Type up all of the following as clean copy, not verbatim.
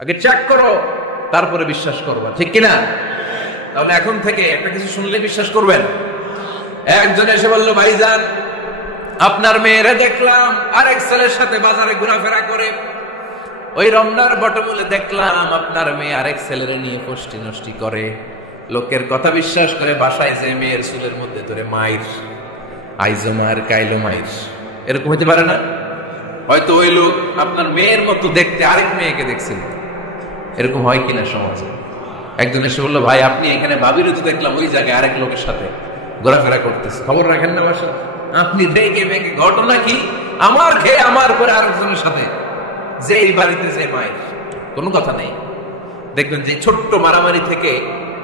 আগে চেক করো, তারপরে বিশ্বাস করবা, ঠিক কিনা? তাহলে এখন থেকে একটা কিছু শুনলে বিশ্বাস করবেন। একজন এসে বলল, ভাইজান আপনার মেয়েরা দেখলাম আরেক ছেলের সাথে বাজারে ঘোরাফেরা করে, ওই রমনার বটমূলে দেখলাম আপনার মেয়ে আরেক ছেলের নিয়ে ফষ্টি নষ্টি করে, লোকের কথা বিশ্বাস করে বাসায় যে মেয়ের চুলের মধ্যে ধরে মাইর, আইজো মায়ের কাইলো মাইর। এরকম হতে পারে না? হয়তো ওই লোক আপনার মেয়ের মতো দেখতে আরেক মেয়েকে দেখছিল। এরকম হয় কিনা সমাজে? একজন এসে বললো, ভাই আপনি এখানে ভাবিরও তো দেখলাম ওই জায়গায় আরেক লোকের সাথে ঘোরাফেরা করতেছে, খবর রাখেন না বাসা? আপনি দেখে বেঁকে ঘটনা কি আমার খেয়ে আমার পরে আরেকজনের সাথে, যে এই বাড়িতে যে মায়ের কোনো কথা নেই। দেখবেন যে ছোট্ট মারামারি থেকে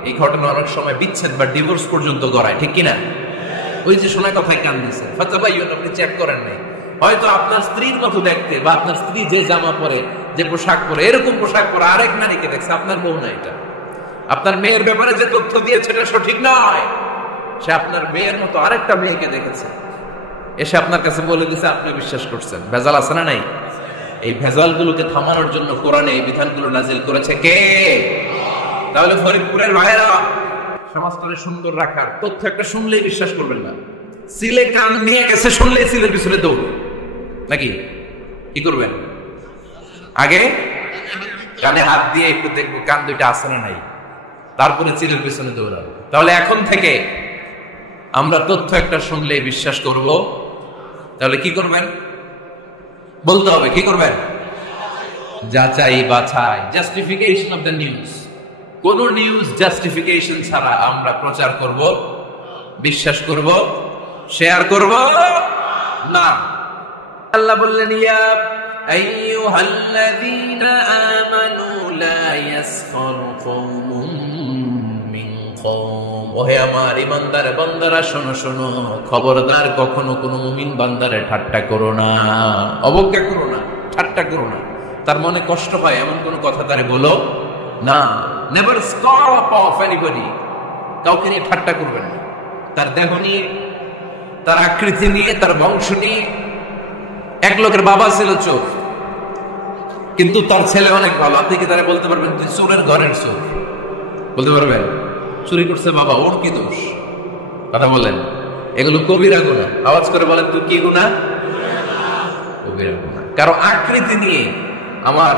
এই ঘটনা অনেক সময় বিচ্ছেদ বা ডিভোর্স পর্যন্ত গড়ায়, ঠিক কিনা? ওই যে শোনা কথায় কান দিচ্ছে, ফাতাবাইয়ুন, আপনি চেক করেন নাই। হয়তো আপনার স্ত্রীর মতো দেখতে বা আপনার স্ত্রী যে জামা পরে, যে পোশাক পরে, এরকম পোশাক পরে আরেক নারীকে দেখছে, আপনার বউ না এটা। আপনার মেয়ের ব্যাপারে যে তথ্য দিয়েছে এটা সঠিক নয়, সে আপনার মেয়ের মতো আরেকটা মেয়েকে দেখেছে, এসে আপনার কাছে বলে দিচ্ছে, আপনি বিশ্বাস করছেন। ভেজাল আছে না নাই? এই ভেজালগুলোকে থামানোর জন্য কোরআনে এই বিধানগুলো নাজিল করেছে কে? তাহলে ফরিদপুরের ভাইয়েরা, সমাজটাকে সুন্দর রাখার তথ্য একটা শুনলেই বিশ্বাস করবেন না। সিলে কান নিয়ে গেছে শুনলেই সিলের পিছনে দৌড়, নাকি? কি করবেন? আগে কানে হাত দিয়ে একটু দেখবো কান দুইটা আছে না নাই, তারপরে চিলের পিছনে দৌড়াবো। তাহলে এখন থেকে আমরা তথ্য একটা শুনলেই বিশ্বাস করব। তাহলে কি করবেন? বলতে হবে কি করবেন? যাচাই বাছাই, জাস্টিফিকেশন অফ দ্য নিউজ। কোন নিউজ জাস্টিফিকেশন ছাড়া আমরা প্রচার করব, বিশ্বাস করব, শেয়ার করব না। আল্লাহ বললেন, ইয়া আইয়ুহাল্লাযীনা আমানু লা ইয়াসখারু কওমুম মিন কওম। ওহে আমার ঈমানদার বান্দারা, শোনো শোনো, খবরদার কখনো কোনো মুমিন বান্দারে ঠাট্টা করো না, অবজ্ঞা করো না, ঠাট্টা করো না। তার মনে কষ্ট পায় এমন কোনো কথা তারে বলো না। নেভার স্কপ অফ এনিবডি, কাউকে নিয়ে ঠাট্টা করবেন না। তার দেহ নিয়ে, তার আকৃতি নিয়ে, তার বংশ নিয়ে। এক লোকের বাবা ছিল চোর, কিন্তু তার ছেলে অনেক ভালো। আপনি কি তারা বলতে পারবেন তুই চোরের ঘরের চোর? বলতে পারবেন? চুরি করছে বাবা, ওর কি দোষ? কথা বলেন। এগুলো কবিরা গুনাহ। আওয়াজ করে বলেন, তুই কি গুনাহ? কবিরা গুনাহ। কারো আকৃতি নিয়ে, আমার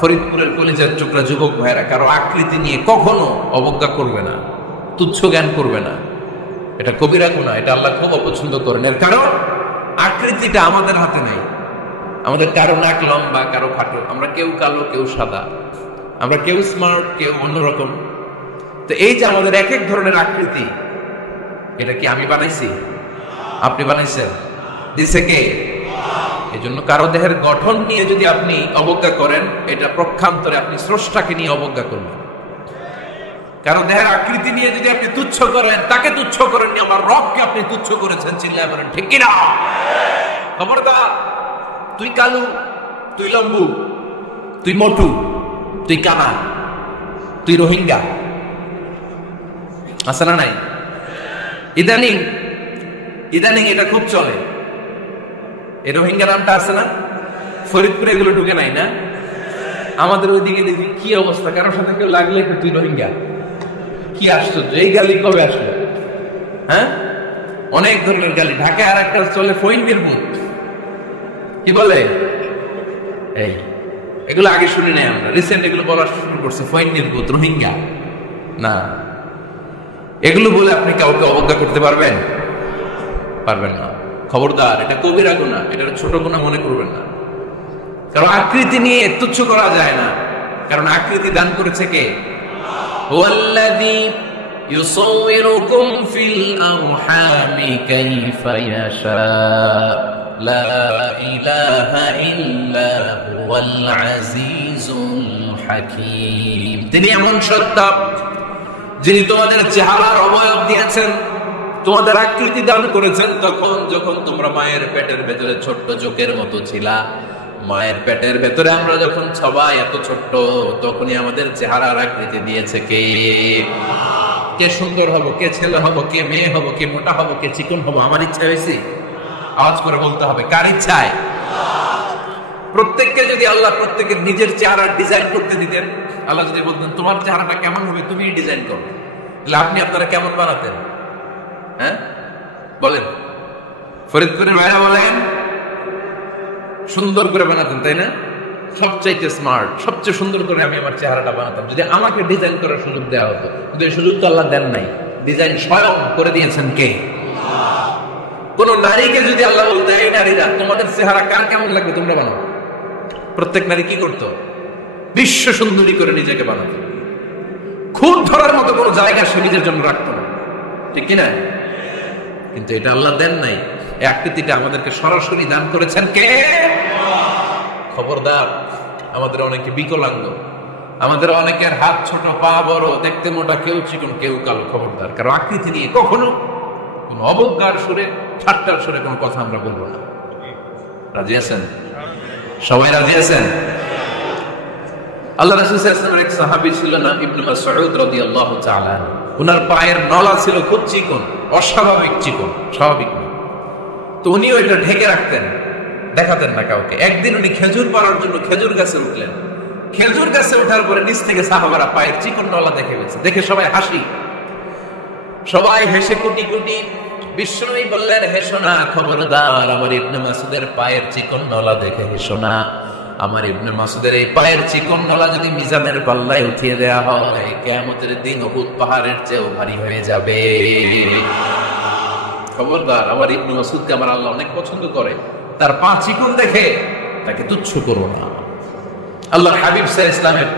ফরিদপুরের কলেজের টুকরা যুবক ভাইরা, কারো আকৃতি নিয়ে কখনো অবজ্ঞা করবে না, তুচ্ছ জ্ঞান করবে না। এটা কবিরা গুনাহ, এটা আল্লাহ খুব অপছন্দ করেন। এর কারণ আকৃতিটা আমাদের হাতে নেই। আমাদের কারো নাক লম্বা, কারো খাটো, আমরা কেউ কালো, কেউ সাদা, আমরা কেউ স্মার্ট, কেউ অন্যরকম। তো এই যে আমাদের এক এক ধরনের আকৃতি, এটা কি আমি বানাইছি? আপনি বানাইছেন? দিছে কে? এই জন্য কারো দেহের গঠন নিয়ে যদি আপনি অবজ্ঞা করেন, এটা প্রক্ষান্তরে আপনি স্রষ্টাকে নিয়ে অবজ্ঞা করবেন। কারো দেহের আকৃতি নিয়ে যদি আপনি তুচ্ছ করেন, তাকে তুচ্ছ করেননি, আমার রবকে আপনি তুচ্ছ করেছেন। চিল্লায় বলেন ঠিক কিনা? খবরদার, তুই কালু, তুই লম্বু, তুই মোটু, তুই কানা, তুই রোহিঙ্গা, আছে না নাই? ইদানিং ইদানিং এটা খুব চলে। এই রোহিঙ্গা নামটা আছে না? ফরিদপুরে এগুলো ঢুকে নাই না? আমাদের ওইদিকে দেখি কি অবস্থা, কারোর সাথে কেউ লাগলে তুই রোহিঙ্গা। কি আশ্চর্য, এই গালি কবে আসলো? হ্যাঁ, অনেক ধরনের গালি। ঢাকায় আর একটা চলে ফইনবির ভূত, কি বলে? এই এগুলো আগে শুনি নাই আমরা, রিসেন্ট এগুলো বলা শুরু করছে। ফইনবির ভূত, রোহিঙ্গা না, এগুলো বলে আপনি কাউকে অবজ্ঞা করতে পারবেন? পারবেন না। খবরদার, এটা কবিরা গুনাহ, এটা ছোট গুনাহ মনে করবেন না। কারণ আকৃতি নিয়ে তুচ্ছ করা যায় না, কারণ আকৃতি দান করেছে কে? হুয়াল্লাযী ইউসাউবিরুকুম ফিল আরহামি কাইফা ইয়াশা, লা ইলাহা ইল্লা হুয়াল আজিজুল হাকীম। তিনি এমন সত্তা যিনি তোমাদের চেহারার অবয়ব দিয়েছেন, তোমাদের আকৃতি দান করেছেন তখন যখন তোমরা মায়ের পেটের ভেতরে ছোট্ট জোকের মতো ছিলা। মায়ের পেটের ভেতরে আমরা যখন সবাই এত ছোট্ট, তখনই আমাদের চেহারার আকৃতি দিয়েছে কে? কে সুন্দর হব, কে ছেলে হব, কে মেয়ে হব, কে মোটা হব, কে চিকন হব, আমার ইচ্ছা হয়েছে? আওয়াজ করে বলতে হবে, কার ইচ্ছায়? প্রত্যেককে যদি আল্লাহ প্রত্যেকের নিজের চেহারা ডিজাইন করতে দিতেন, আল্লাহ যদি বলতেন তোমার চেহারাটা কেমন হবে তুমি ডিজাইন করো, তাহলে আপনি আপনারা কেমন বানাতেন? হ্যাঁ বলেন, ফরিদপুরের ভাইরা বলেন সুন্দর করে বানাতেন, তাই না? সবচাইতে স্মার্ট, সবচেয়ে সুন্দর করে আমি আমার চেহারাটা বানাতাম যদি আমাকে ডিজাইন করার সুযোগ দেওয়া হতো। কিন্তু এই সুযোগ তো আল্লাহ দেন নাই। ডিজাইন স্বয়ং করে দিয়েছেন কে? কোন নারীকে যদি আল্লাহ বলতে এই নারীরা তোমাদের চেহারা কার কেমন লাগবে তোমরা বানাও, প্রত্যেক নারী কি করতো? বিশ্ব সুন্দরী করে নিজেকে বানাতো। খুদ ধরার মতো কোনো জায়গা সে নিজের জন্য রাখতো না, ঠিক কিনা? কিন্তু এটা আল্লাহ দেন নাই। এই আকৃতিটা আমাদেরকে সরাসরি দান করেছেন কে? খবরদার, আমাদের অনেকে বিকলাঙ্গ, আমাদের অনেকের হাত ছোট, পা বড়, দেখতে মোটা, কেউ চিকন কেউ কালো। খবরদার, কারো আকৃতি নিয়ে কখনো কোন অবজ্ঞার সুরে, ঠাট্টার সুরে কোনো কথা আমরা বলবো না। রাজি আছেন? সবাই রাজি আছেন? আল্লাহ রাসূল সাল্লাল্লাহু আলাইহি ওয়াসাল্লামের এক সাহাবী ছিল নাম ইবনে মাসউদ রাদিয়াল্লাহু তাআলা। ওনার পায়ের নলা ছিল খুব চিকন, অস্বাভাবিক চিকন, স্বাভাবিক না। তো উনিও এটা ঢেকে রাখতেন, দেখাতেন না কাউকে। একদিন উনি খেজুর পাড়ার জন্য খেজুর গাছে উঠলেন। খেজুর গাছে ওঠার পরে নিচ থেকে সাহাবারা পায়ের চিকন নলা দেখে গেছে, দেখে সবাই হাসি, সবাই হেসে কুটি কুটি। বিশ্বনবী বললেন হেসো না, খবরদার, আমার ইবনে মাসউদের পায়ের চিকন নলা দেখে হেসো না। আমার ইবনে মাসউদের এই পায়ের চিকন নলা যদি মিজানের পাল্লায় উঠিয়ে দেয়া হয়, কিয়ামতের দিন উহুদ পাহাড়ের চেয়েও ভারী হয়ে যাবে। খবরদার, আমার ইবনে মাসউদকে আমার আল্লাহ অনেক পছন্দ করে, তার পা চিকন দেখে তাকে তুচ্ছ করো না। আল্লাহর হাবিব সাল্লাল্লাহু আলাইহি ওয়াসাল্লামের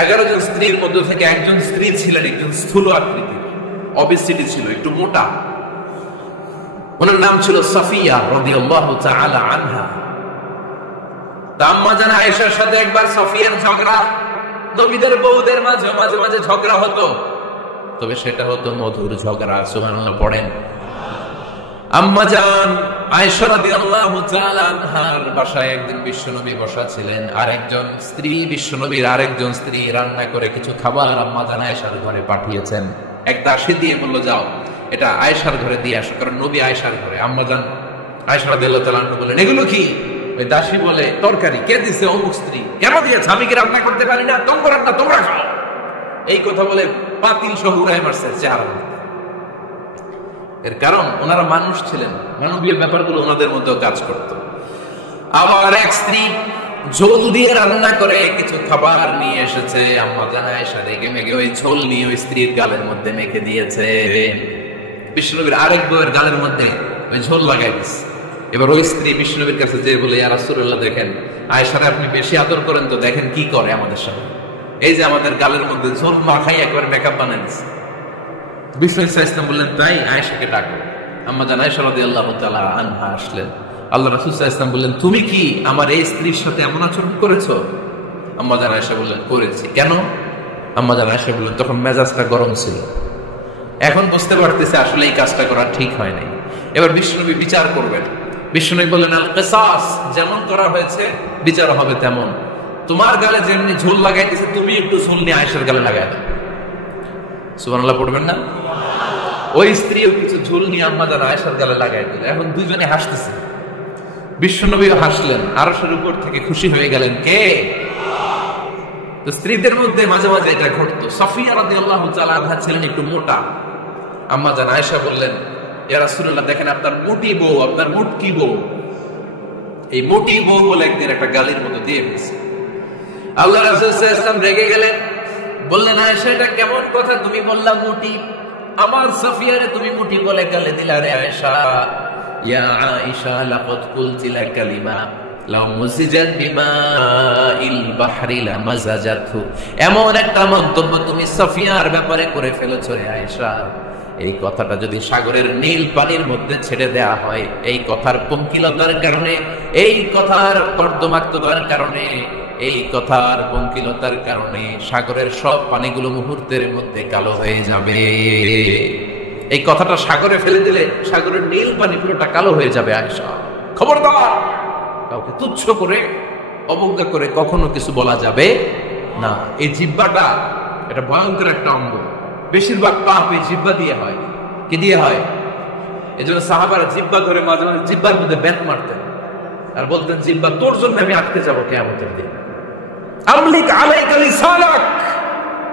11 জন স্ত্রীর মধ্যে থেকে একজন স্ত্রী ছিলেন একজন স্থূল আকৃতির, অবেসিটি ছিল, একটু মোটা। ওনার নাম ছিল সাফিয়া রাদিয়াল্লাহু তাআলা আনহা। আম্মা জান আয়েশার সাথে একবার সাফিয়ার ঝগড়া, নবীদের বউদের মাঝে মাঝে মাঝে ঝগড়া হতো, তবে সেটা হতো মধুর ঝগড়া। সুবহানাল্লাহ পড়েন। আম্মা জান আয়েশা রাদিয়াল্লাহু তাআলা আনহার বাসায় একদিন বিশ্বনবী বসা ছিলেন, আর একজন স্ত্রী, বিশ্বনবীর আরেকজন স্ত্রী রান্না করে কিছু খাবার আম্মা জান আয়েশার ঘরে পাঠিয়েছেন। এক দাসী দিয়ে বলল যাও এটা আয়েশার ঘরে দিয়ে আসো, কারণ নবী আয়েশার ঘরে। আম্মা জান আয়েশা রাদিয়াল্লাহু তাআলা আনহা বলেন এগুলো কি? ওই দাসী বলে তরকারি। কে দিছে? অমুক স্ত্রী। কেন দিয়েছে? আমি কি রান্না করতে পারি না? তোমরা রান্না তোমরা খাও। এই কথা বলে পাতিল সহ উড়ায় মারছে চেহারা। এর কারণ ওনারা মানুষ ছিলেন, মানবীয় ব্যাপারগুলো ওনাদের মধ্যেও কাজ করত। আবার এক স্ত্রী ঝোল দিয়ে রান্না করে কিছু খাবার নিয়ে এসেছে, আম্মা জান আয়েশা রেগে মেগে ওই ঝোল নিয়ে ওই স্ত্রীর গালের মধ্যে মেখে দিয়েছে। বিশ্বনবীর আরেক বউয়ের গালের মধ্যে ওই ঝোল লাগাই দিচ্ছে। এবার ওই স্ত্রী বিশ্বনবীর কাছে যে বলে ইয়া রাসূলুল্লাহ, দেখেন আয়েশারে আপনি বেশি আদর করেন তো, দেখেন কি করে আমাদের সাথে, এই যে আমাদের গালের মধ্যে ঝোল মাখাই একবারে মেকআপ বানাই দিচ্ছে। বিশ্বনবী সাল্লাল্লাহু আলাইহি ওয়াসাল্লাম বললেন তাই, আয়েশাকে ডাকো। আম্মা জান আয়েশা রাদিয়াল্লাহু তাআলা আনহা আসলেন। আল্লাহ রাসূল সাল্লাল্লাহু আলাইহি ওয়াসাল্লাম বললেন তুমি কি আমার এই স্ত্রীর সাথে এমন আচরণ করেছো? আম্মা জান আয়েশা বললেন করেছি। কেন? আম্মা জান আয়েশা বললেন তখন মেজাজটা গরম ছিল, এখন বুঝতে পারতেছে আসলে এই কাজটা করা ঠিক হয় নাই। এবার বিশ্বনবী বিচার করবেন। বিশ্বনবী বললেন আল কিসাস, যেমন করা হয়েছে বিচার হবে তেমন। তোমার গালে যেমনি ঝোল লাগাই দিয়েছে, তুমি একটু ঝোল নিয়ে আয়েশার গালে লাগাই দাও। সুবহানাল্লাহ পড়বেন না? ওই স্ত্রীও কিছু ঝোল নিয়ে আম্মা জান আয়েশার গালে লাগাই দিল। এখন দুইজনে হাসতেছে, বিশ্বনবী হাসলেন, আরশের উপর থেকে খুশি হয়ে গেলেন কে? তো স্ত্রীদের মধ্যে মাঝে মাঝে এটা ঘটতো। সাফিয়া রাদিয়াল্লাহু তাআলা আনহা ছিলেন একটু মোটা। আম্মা জান আয়েশা বললেন ইয়া রাসূলুল্লাহ, দেখেন আপনার মোটি বউ, আপনার মোটকি বউ, এই মোটি বউ বলে একদিন একটা গালির মতো দিয়ে গেছে। আল্লাহ রাসূল সাল্লাল্লাহু আলাইহি ওয়াসাল্লাম রেগে গেলেন, বললেন আয়েশা এটা কেমন কথা তুমি বললা মোটি? আমার সাফিয়ারে তুমি মোটি বলে গালি দিলা রে আয়েশা। ইয়া আয়েশা লাকাদ কুলতি লা কালিমা লাউ মুসিজাত বিমাইল বাহরি লামাজাজাতহু, এমন একটা মন্তব্য তুমি সাফিয়ার ব্যাপারে করে ফেলেছো রে আয়েশা, এই কথাটা যদি সাগরের নীল পানির মধ্যে ছেড়ে দেয়া হয়, এই কথার পঙ্কিলতার কারণে, এই কথার কর্দমাক্ততার কারণে, এই কথার পঙ্কিলতার কারণে সাগরের সব পানিগুলো মুহূর্তের মধ্যে কালো হয়ে যাবে। এই কথাটা সাগরে ফেলে দিলে সাগরের নীল পানি পুরোটা কালো হয়ে যাবে। আয়েশা খবরদার, কাউকে তুচ্ছ করে অবজ্ঞা করে কখনো কিছু বলা যাবে না। এই জিহ্বাটা এটা ভয়ঙ্কর একটা অঙ্গ, বেশিরভাগ পাপ এই জিহ্বা দিয়ে হয়। কি দিয়ে হয়? এই জন্য সাহাবারা জিহ্বা ধরে মাঝে মাঝে জিহ্বার মধ্যে ব্যাট মারতেন, আর বলতেন জিহ্বা তোর জন্য আমি আটকে যাবো কিয়ামতের দিন। আমলিক আলাইকা লিসানাক,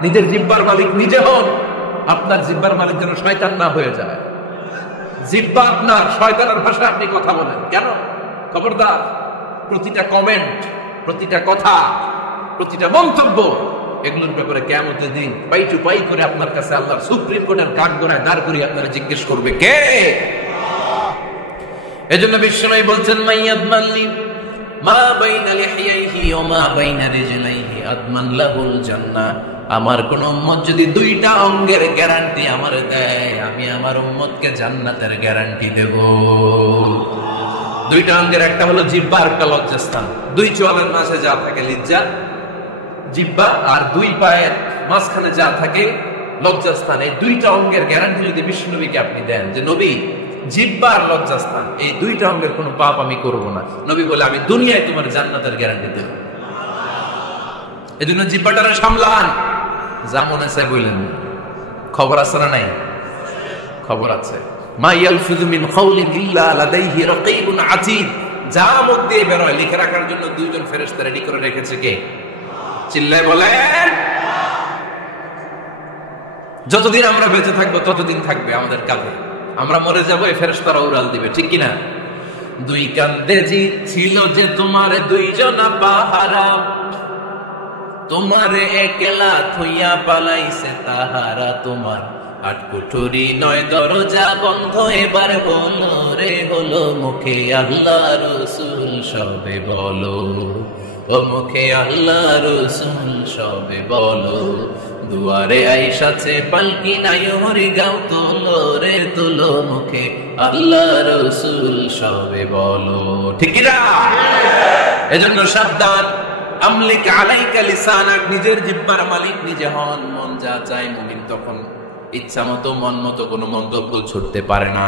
নিজের জিহ্বার মালিক নিজে হন। আপনার জিহ্বার মালিক যেন শয়তান না হয়ে যায়। জিহ্বা আপনার, শয়তানের ভাষায় আপনি কথা বলেন কেন? খবরদার, প্রতিটা কমেন্ট, প্রতিটা কথা, প্রতিটা মন্তব্য, এগুলোর ব্যাপারে কিয়ামতের দিন পাই টু পাই করে আপনার কাছে আল্লাহর সুপ্রিম কোর্টের কাঠগড়ায় দাঁড় করিয়ে আপনারা জিজ্ঞেস করবে কে? এজন্য বিশ্বনবী বলছেন মাইয়াদমানলি মা বাইনা লিহিয়াইহি ওয়া মা বাইনা রিজলাইহি আদমান লাহুল জান্নাহ। আমার কোন উম্মত যদি দুইটা অঙ্গের গ্যারান্টি আমার দেয়, আমি আমার উম্মতকে জান্নাতের গ্যারান্টি দেব। দুইটা অঙ্গের একটা হলো জিহ্বা আর একটা লজ্জাস্থান। দুই চোয়ালের মাঝে যা থাকে লিজ্জা জিহ্বা, আর দুই পায়ের মাঝখানে যা থাকে লজ্জাস্থান। এই দুইটা অঙ্গের গ্যারান্টি যদি বিশ্বনবীকে আপনি দেন যে নবী জিহ্বা আর লজ্জাস্থান এই দুইটা অঙ্গের কোনো পাপ আমি করব না, নবী বলে আমি দুনিয়ায় তোমার জান্নাতের গ্যারান্টি দেব। এজন্য জিহ্বাটারে সামলান, যা মনে চায় বললেন। খবর আছে না নাই? খবর আছে। মা ইয়ালফিযু মিন কাওলিন ইল্লা লাদাইহি রাকীবুন আতীদ। যা মুখ দিয়ে বের হয় লিখে রাখার জন্য দুইজন ফেরেশতা রেডি করে রেখেছে কে? চিল্লায় বলেন। যতদিন আমরা বেঁচে থাকবো ততদিন থাকবে আমাদের কাঁধে। আমরা মরে যাবো, এই ফেরেশতারা উড়াল দিবে, ঠিক কিনা? দুই কান্দে জিত ছিল যে তোমার দুইজনা পাহারা, তোমারে একলা থইয়া পালাইছে তাহারা। তোমার আট কুঠুরি নয় দরজা বন্ধ, এবার বলো রে হলো মুখে আল্লাহ রাসূল সবে বলো, ও মুখে আল্লাহ রাসূল সবে বলো। দুয়ারে আইসাছে পালকি নাই হরি গাও তোলো রে তোলো, মুখে আল্লাহ রাসূল সবে বলো, ঠিক না? এজন্য সাবধান। আমলিক আলাইকা লিসানাক, নিজের জিহ্বার মালিক নিজে হন। মন যা চায় মুমিন তখন ইচ্ছা মতো মন মতো কোনো মন্তব্য ছুটতে পারে না।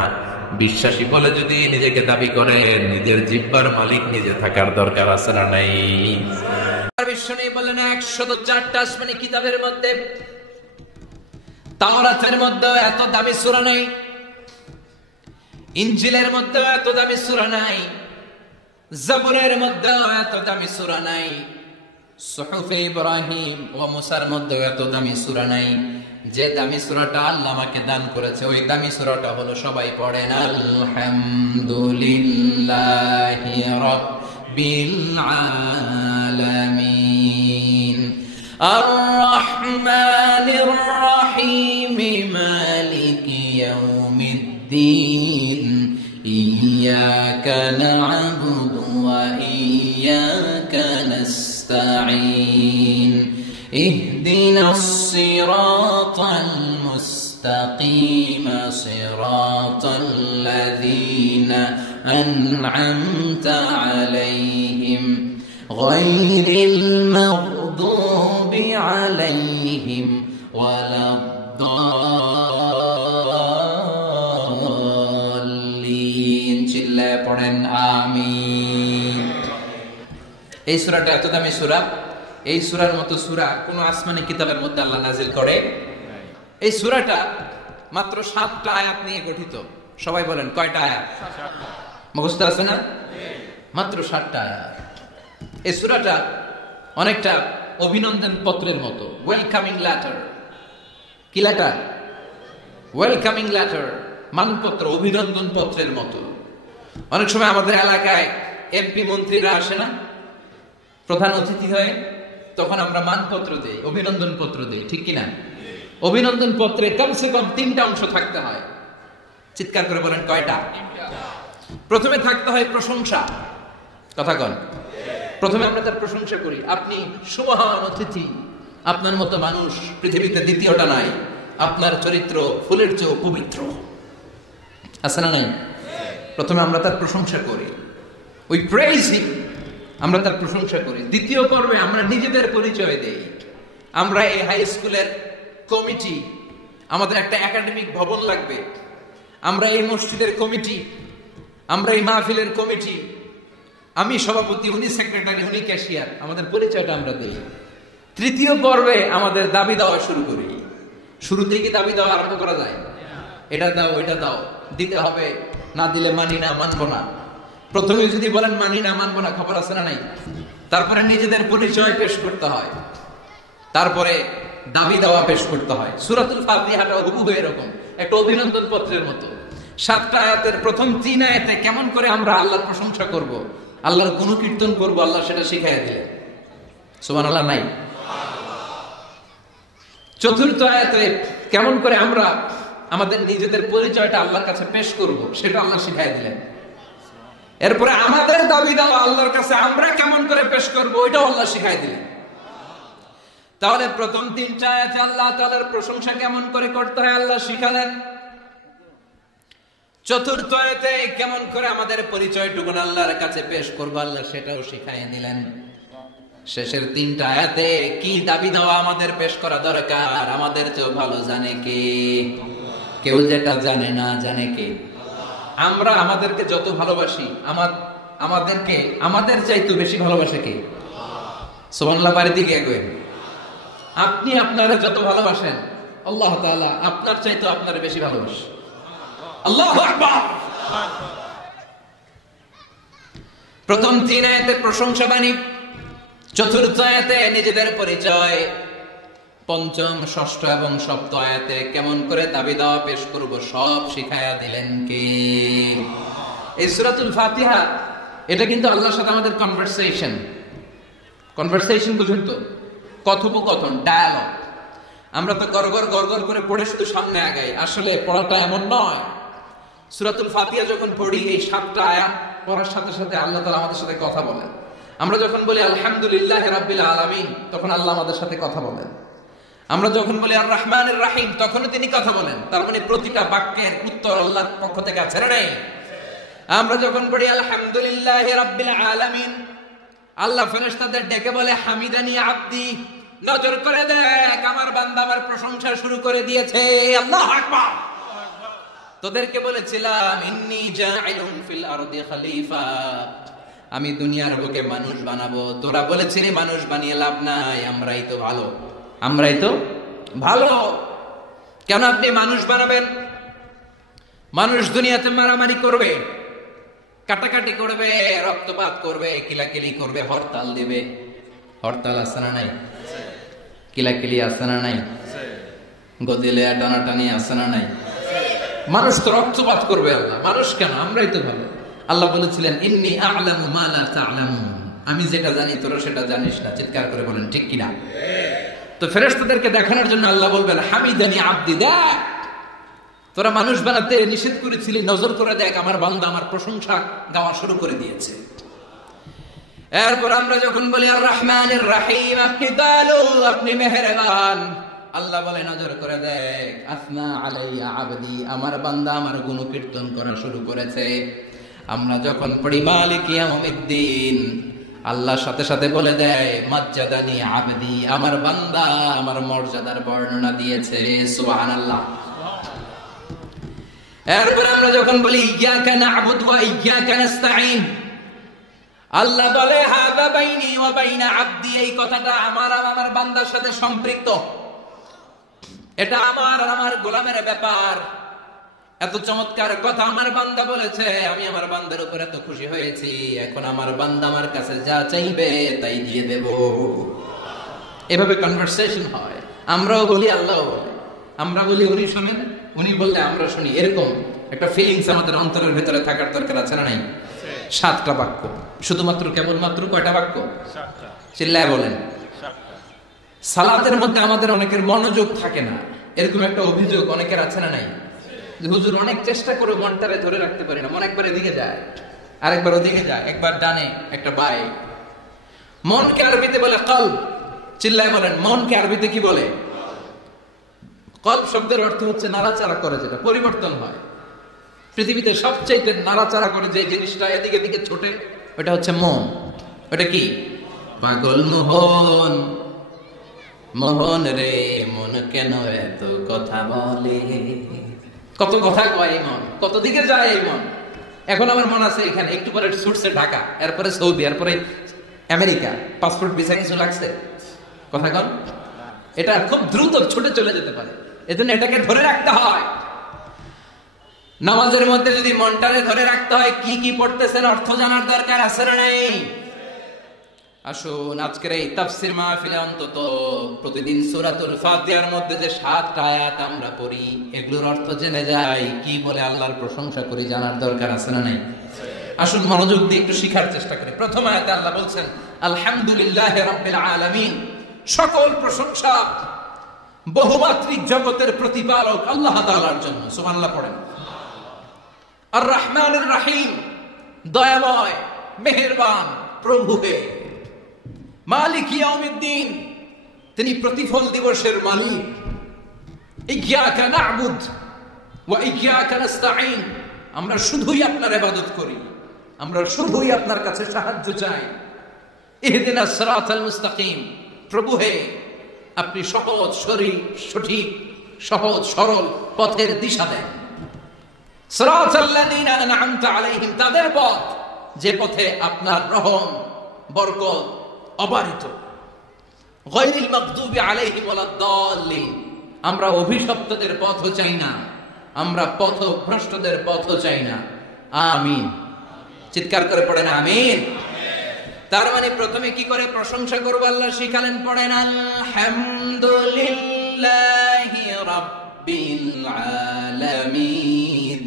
বিশ্বাসী বলে যদি নিজেকে দাবি করে, নিজের জিহ্বার মালিক নিজে থাকার দরকার আছে না নাই? বিশ্বনবী বলেন 104টা আসমানি কিতাবের মধ্যে তাওরাতের মধ্যে এত দামি সূরা নাই, ইনজিলের মধ্যে এত দামি সূরা নাই, জাবুরের মধ্যে এত দামি সূরা নাই, সুহুফে ইব্রাহিম ও মুসার মধ্যে এত দামি সূরা নাই। যে দামি সূরাটা আল্লাহ আমাকে দান করেছে, ওই দামি সূরাটা হলো, সবাই পড়েন, আলহামদুলিল্লাহি রাব্বিল আলামিন আর রহমানির রহিম মালিকি ইয়াউমিদ্দিন ইয়্যাকা না'বুদু ওয়া ইয়্যাকা নাস্তাঈন ইহদিনাস সিরাতাল মুস্তাকিম সিরাতাল লাযীনা আন'আমতা আলাইহিম গায়রিল মাগদুবি আলাইহিম ওয়ালাদ-দাল্লিন। চিল্লায়ে পড়েন আমিন। এই সূরাটা এত দামি সূরা, এই সূরার মতো সূরা কোন আসমানি কিতাবের মধ্যে আল্লাহ নাযিল করে। এই সূরাটা মাত্র 7টা আয়াত নিয়ে গঠিত। সবাই বলেন কয়টা আয়াত? মুখস্থ আছে না? মাত্র 7টা আয়াত। এই সূরাটা অনেকটা অভিনন্দন পত্রের মতো, ওয়েলকামিং লেটার। কি লেটার? ওয়েলকামিং লেটার, মানপত্র, অভিনন্দন পত্রের মতো। অনেক সময় আমাদের এলাকায় এমপি মন্ত্রীরা আসে না প্রধান অতিথি হয়ে, তখন আমরা মানপত্র দেই, অভিনন্দন পত্র দেই, ঠিক কিনা? অভিনন্দন পত্রে কমসে কম 3টা অংশ থাকতে হয়। চিৎকার করে বলেন কয়টা? প্রথমে থাকতে হয় প্রশংসা। কথা কন। প্রথমে আমরা তার প্রশংসা করি, আপনি সুমহান অতিথি, আপনার মতো মানুষ পৃথিবীতে দ্বিতীয়টা নাই, আপনার চরিত্র ফুলের চেয়েও পবিত্র। আছে না নাই? প্রথমে আমরা তার প্রশংসা করি, উই প্রেইজ হিম, আমরা তার প্রশংসা করি। দ্বিতীয় পর্বে আমরা নিজেদের পরিচয় দেই। আমরা এই হাই স্কুলের কমিটি, আমাদের একটা একাডেমিক ভবন লাগবে, আমরা এই মসজিদের কমিটি, আমরা এই মাহফিলের কমিটি, আমি সভাপতি, উনি সেক্রেটারি, উনি ক্যাশিয়ার, আমাদের পরিচয়টা আমরা দেই। তৃতীয় পর্বে আমাদের দাবি দেওয়া শুরু করি। শুরুতেই কি দাবি দেওয়া আরম্ভ করা যায়? এটা দাও, এটা দাও, দিতে হবে, না দিলে মানি না, মানবো না। প্রথমে যদি বলেন মানি না, মানবো না, খবর আছে না নাই? তারপরে নিজেদের পরিচয় পেশ করতে হয়, তারপরে দাবি দাওয়া পেশ করতে হয়। সূরাতুল ফাতিহাটা হুবহু এরকম একটা অভিনন্দন পত্রের মতো। 7টা আয়াতের প্রথম 3 আয়াতে কেমন করে আমরা আল্লাহর প্রশংসা করব, আল্লাহর গুণকীর্তন করব, আল্লাহ সেটা শিখাইয়া দিলেন। সুবহানাল্লাহ নাই? চতুর্থ আয়াতে কেমন করে আমরা আমাদের নিজেদের পরিচয়টা আল্লাহর কাছে পেশ করব, সেটা আল্লাহ শিখাইয়া দিলেন। এরপরে আমাদের দাবি দাওয়া আল্লাহর কাছে আমরা কেমন করে পেশ করব, ওইটাও আল্লাহ শিখাইয়া দিলেন। তাহলে প্রথম 3টা আয়াতে আল্লাহ তাআলার প্রশংসা কেমন করে করতে হয় আল্লাহ শিখালেন। চতুর্থ আয়াতে কেমন করে আমাদের পরিচয়টুকু আল্লাহর কাছে পেশ করব আল্লাহ সেটাও শিখাইয়া দিলেন। শেষের 3টা আয়াতে কি দাবি দেওয়া আমাদের পেশ করা দরকার আমাদের চেয়ে ভালো জানে কে? কেউ যেটা জানে না, জানে কে? আমরা আমাদেরকে যত ভালোবাসি, আমাদেরকে আমাদের চাইতে বেশি ভালোবাসে কে? সুবহানাল্লাহ। বাড়ি দিকে এগোয়। আপনি আপনারা যত ভালোবাসেন, আল্লাহ তাআলা আপনার চাইতে আপনারা বেশি ভালোবাসে। আল্লাহু আকবার। প্রথম 3 আয়াতে প্রশংসা বাণী, চতুর্থ আয়াতে নিজেদের পরিচয়, পঞ্চম, ষষ্ঠ এবং সপ্তম আয়াতে কেমন করে দাবি দাওয়া পেশ করব সব শিখায়া দিলেন কে? এই সূরাতুল ফাতিহা এটা কিন্তু আল্লাহর সাথে আমাদের কনভারসেশন বুঝুন তো, কথোপকথন, ডায়ালগ। আমরা তো গড়গড় করে পড়ে শুধু সামনে আগাই, আসলে পড়াটা এমন নয়। সূরাতুল ফাতিহা যখন পড়ি, এই 7টা আয়াত পড়ার সাথে সাথে আল্লাহ তাআলা আমাদের সাথে কথা বলেন। আমরা যখন বলি আলহামদুলিল্লাহি রাব্বিল আলামিন, তখন আল্লাহ আমাদের সাথে কথা বলেন। আমরা যখন বলি আর রহমানির রহিম, তখনও তিনি কথা বলেন। তার মানে প্রতিটা বাক্যের উত্তর আল্লাহর পক্ষ থেকে আছে না নাই? আমরা যখন পড়ি আলহামদুলিল্লাহি রাব্বিল আলামিন, আল্লাহ ফেরেশতাদের ডেকে বলে হামিদানি আব্দি, নজর করে দেখ আমার বান্দা আমার প্রশংসা শুরু করে দিয়েছে। আল্লাহু আকবার। তোদেরকে বলেছিলাম ইন্নী জাইলুন ফিল আরদি খলিফা, আমি দুনিয়ার বুকে মানুষ বানাবো। তোরা বলেছিলি মানুষ বানিয়ে লাভ নাই, আমরাই তো ভালো। কেন আপনি মানুষ বানাবেন? মানুষ দুনিয়াতে মারামারি করবে, কাটাকাটি করবে, রক্তপাত করবে, কিলাকিলি করবে, হরতাল দিবে। হরতাল আছে না নাই? কিলাকিলি আছে না নাই? গদিলে টানাটানি আছে না নাই? মানুষ তো রক্তপাত করবে। আল্লাহ মানুষ কেন? আমরাই তো ভালো। আল্লাহ বলেছিলেন ইন্নী আ'লামু মা লা তা'লামুন, আমি যেটা জানি তোরা সেটা জানিস না। চিৎকার করে বলেন ঠিক কিনা? তো ফেরেশতাদেরকে দেখানোর জন্য আল্লাহ বলবেন হামিদানি আব্দি, দেখ তোরা মানুষ বানাতে নিষেধ করেছিলি, নজর করে দেখ আমার বান্দা আমার প্রশংসা গাওয়া শুরু করে দিয়েছে। এরপর আমরা যখন বলি আর রহমানির রহিম, আপনি দয়ালু, আপনি মেহেরবান, আল্লাহ বলে নজর করে দেখ আসনা আলাইয়া আবদি, আমার বান্দা আমার গুণকীর্তন করা শুরু করেছে। আমরা যখন পড়ি মালিক ইয়াউমিদ্দিন, আল্লাহর সাথে সাথে বলে দেয় মাজ্জাদানি আবদি, আমার বান্দা আমার মর্যাদার বর্ণনা দিয়েছে। সুবহানাল্লাহ। এরপর আমরা যখন বলি ইয়াকা না'বুদু ওয়া ইয়াকা নাস্তাঈন, আল্লাহ বলে হাযা বাইনি ওয়া বাইনা আবদি, এই কথাটা আমার আর আমার বান্দার সাথে সম্পৃক্ত, এটা আমার আর আমার গোলামের ব্যাপার। এত চমৎকার কথা আমার বান্দা বলেছে, আমি আমার বান্দার উপর এত খুশি হয়েছি, এখন আমার বান্দা আমার কাছে যা চাইবে তাই দিয়ে দেব। এভাবে কনভারসেশন হয়। আমরাও বলি, আল্লাহও বলে। আমরা বলি উনি শুনেন, উনি বললে আমরা শুনি। এরকম একটা ফিলিংস আমাদের অন্তরের ভেতরে থাকার দরকার আছে না নাই? 7টা বাক্য, শুধুমাত্র কেবলমাত্র কয়টা বাক্য? চিল্লায় বলেন। সালাতের মধ্যে আমাদের অনেকের মনোযোগ থাকে না, এরকম একটা অভিযোগ অনেকের আছে না নাই? যে হুজুর অনেক চেষ্টা করে মনটারে ধরে রাখতে পারি না, মন একবার এদিকে যায়, আরেকবার ওদিকে যায়, একবার ডানে একটা বায়ে। মনকে আরবিতে বলে কলব। চিল্লায় বলেন মনকে আরবিতে কি বলে? কলব শব্দের অর্থ হচ্ছে নাড়াচাড়া করে, যেটা পরিবর্তন হয়। পৃথিবীতে সবচেয়ে নাড়াচাড়া করে যে জিনিসটা এদিকে দিকে ছোটে, ওটা হচ্ছে মন। ওটা কি? পাগল মোহন, মোহন রে মন কেন এত কথা বলে। কত কথা কয় এই মন, কত দিকে যায় এই মন। এখন আমার মন আছে এখানে, একটু পরে ছুটছে ঢাকা, এরপরে সৌদি, এরপরে আমেরিকা, পাসপোর্ট ভিসা কিছু লাগছে। কথা কন, এটা খুব দ্রুত ছুটে চলে যেতে পারে, এজন্য এটাকে ধরে রাখতে হয়। নামাজের মধ্যে যদি মনটারে ধরে রাখতে হয় কি কি পড়তেছেন অর্থ জানার দরকার আছে না নাই? আসুন আজকের এই তাফসীর মাহফিলে অন্তত প্রতিদিন সূরাতুল ফাতিহার মধ্যে যে 7টা আয়াত আমরা পড়ি এগুলোর অর্থ জেনে যাই, কি বলে আল্লাহর প্রশংসা করি জানার দরকার আছে না নাই? আসুন মনোযোগ দিয়ে একটু শিখার চেষ্টা করি। প্রথম আয়াতে আল্লাহ বলছেন আলহামদুলিল্লাহি রাব্বিল আলামিন, সকল প্রশংসা বহুমাত্রিক জগতের প্রতিপালক আল্লাহ তাআলার জন্য। সুবহানাল্লাহ পড়েন। আর রহমানির রহিম, দয়াময় মেহেরবান প্রভু হে। মালিক ইয়াউমিদ্দিন, তিনি প্রতিফল দিবসের মালিক। ইয়্যাকা না'বুদ ওয়া ইয়্যাকা নাস্তাঈন, আমরা শুধুই আপনার ইবাদত করি, আমরা শুধুই আপনার কাছে সাহায্য চাই। ইহদিনাস সিরাতাল মুস্তাকিম, প্রভু হে আপনি সহজ সঠিক সহজ সরল পথের দিশা দেন। সিরাতাল্লাযীনা আন'আমতা আলাইহিম, তাদের পথ যে পথে আপনার রহম বরকত অবারিত। গায়রিল মাগদুবি আলাইহিম ওয়ালাদ-দাল্লিন, আমরা অভিশপ্তদের পথও চাই না, আমরা পথভ্রষ্টদের পথও চাই না। আমিন। চিৎকার করে পড়েন আমিন। তার মানে প্রথমে কি করে প্রশংসা করব আল্লাহ শিখালেন, পড়েন আলহামদুলিল্লাহি রাব্বিল আলামিন।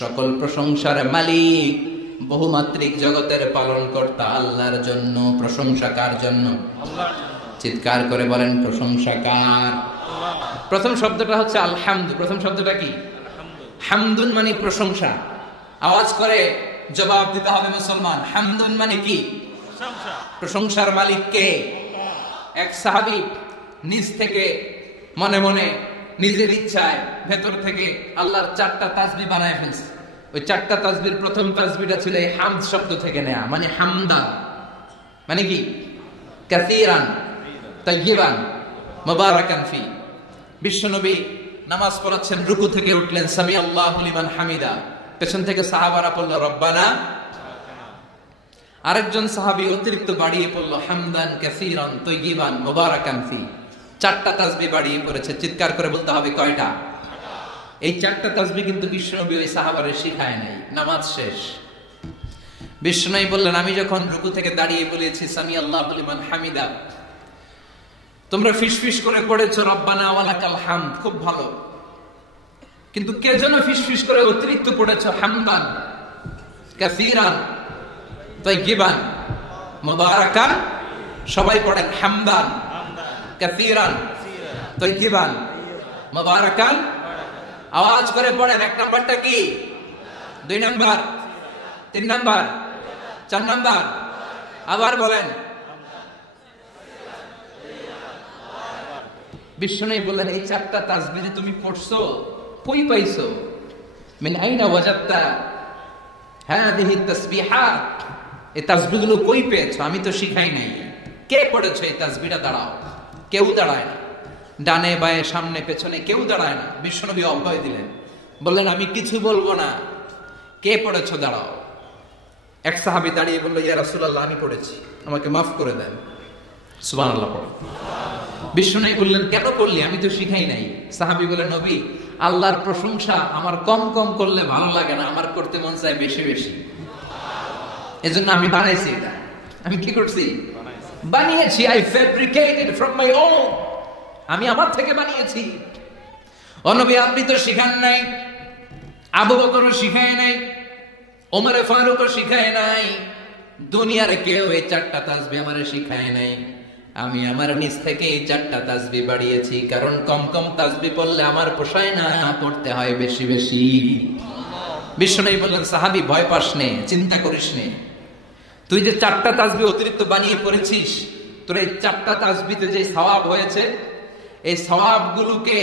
সকল প্রশংসার মালিক বহুমাত্রিক জগতের পালনকর্তা আল্লাহর জন্য। প্রশংসা কার জন্য? আল্লাহ। চিৎকার করে বলেন প্রশংসা কার? আল্লাহ। প্রথম শব্দটা হচ্ছে আলহামদু। প্রথম শব্দটা কি? হামদুন মানে প্রশংসা। আওয়াজ করে জবাব দিতে হবে মুসলমান, হামদুন মানে কি? প্রশংসার মালিক কে? এক সাহাবী নিজ থেকে মনে মনে নিজের ইচ্ছায় ভেতর থেকে আল্লাহর 4টা তাসবিহ বানায় ফেলছে। ওই 4টা তাসবিহর প্রথম তাসবিহটা ছিল এই হামদ শব্দ থেকে নেয়া, মানে হামদা মানে কি? কাসীরান তাইয়িবান মুবারাকান ফি। বিশ্বনবী নামাজ পড়াচ্ছেন, রুকু থেকে উঠলেন সামি আল্লাহু লিমান হামিদা, পেছন থেকে সাহাবারা পড়ল রব্বানা। আরেকজন সাহাবী অতিরিক্ত বাড়িয়ে পড়ল হামদান কাসীরান তাইয়িবান মুবারাকান ফি। 4টা তাসবিহ বাড়িয়ে পড়েছে। চিৎকার করে বলতে হবে কয়টা? এই 4টা তাসবিহ কিন্তু বিশ্বনবী ওই সাহাবারে শিখায় নাই। নামাজ শেষ, বিশ্বনবী বললেন আমি যখন রুকু থেকে দাঁড়িয়ে বলেছি সামি আল্লাহু লিমান হামিদা, তোমরা ফিসফিস করে পড়েছো রব্বানা ওয়া লাকাল হামদ, খুব ভালো, কিন্তু কে যেন ফিসফিস করে অতিরিক্ত পড়েছো হামদান কাসীরান তাইয়িবান মুবারাকান। সবাই পড়েন হামদান কাসীরান তাইয়িবান মুবারাকান। আওয়াজ করে পড়েন। 1 নাম্বারটা কি? 2 নাম্বার, 3 নাম্বার, 4 নাম্বার। আবার বলেন। বিশ্বনবী বললেন এই 4টা তাসবিহ তুমি পড়ছো, কই পাইছো? মিন আইনা ওয়াজাদতা হাদিহি তাসবিহাত, এই তাসবিহগুলো কই পেয়েছো? আমি তো শিখাই নাই। কে পড়েছো এই তাসবিহটা? দাঁড়াও। কেউ দাঁড়ায় না, ডানে বায়ে সামনে পেছনে কেউ দাঁড়ায় না। বিশ্বনবী অভয় দিলেন, বললেন আমি কিছু বলবো না, কে পড়েছো দাঁড়াও। এক সাহাবী দাঁড়িয়ে বলল ইয়া রাসূলুল্লাহ আমি পড়েছি, আমাকে মাফ করে দেন। সুবহানাল্লাহ পড়ে। বিশ্বনবী বললেন কেন করলি? আমি তো শিখাই নাই। সাহাবী বলে নবী আল্লাহর প্রশংসা আমার কম কম করলে ভালো লাগে না, আমার করতে মন চায় বেশি বেশি, এজন্য আমি বানাইছি। এটা আমি কি করছি? বানিয়েছি। I fabricated from my own, আমি আমার থেকে বানিয়েছি। ও নবী আপনি তো শিখান নাই, আবু বকরও শিখায় নাই, ওমর ফারুকও শিখায় নাই, দুনিয়ার কেউ এই 4টা তাসবিহ আমারে শিখায় নাই। আমি আমার নিজ থেকে এই 4টা তাসবিহ বাড়িয়েছি, কারণ কম কম তাসবিহ পড়লে আমার পোষায় না, পড়তে হয় বেশি বেশি। বিশ্বনবী বললেন সাহাবী ভয় পাস নে, চিন্তা করিস নে, তুই যে 4টা তাসবিহ অতিরিক্ত বানিয়ে পড়েছিস, তোর এই 4টা তাসবিহতে যে সওয়াব হয়েছে, এই সওয়াবগুলোকে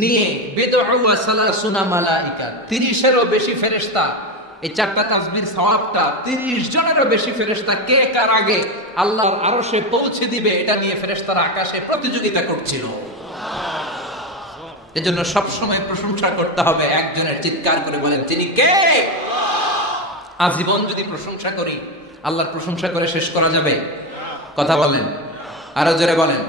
নিয়ে বিদউ ওয়া সালাসুনা মালাইকা, 30-এরও বেশি ফেরেশতা এই 4টা তাসবিহর সওয়াবটা 30 জনেরও বেশি ফেরেশতা কে কার আগে আল্লাহর আরশে পৌঁছে দিবে এটা নিয়ে ফেরেশতারা আকাশে প্রতিযোগিতা করছিল। এজন্য সব সময় প্রশংসা করতে হবে একজনের। চিৎকার করে বলেন তিনি কে? আজীবন যদি প্রশংসা করি, আল্লাহর প্রশংসা করে শেষ করা যাবে? কথা বলেন, আরো জোরে বলেন।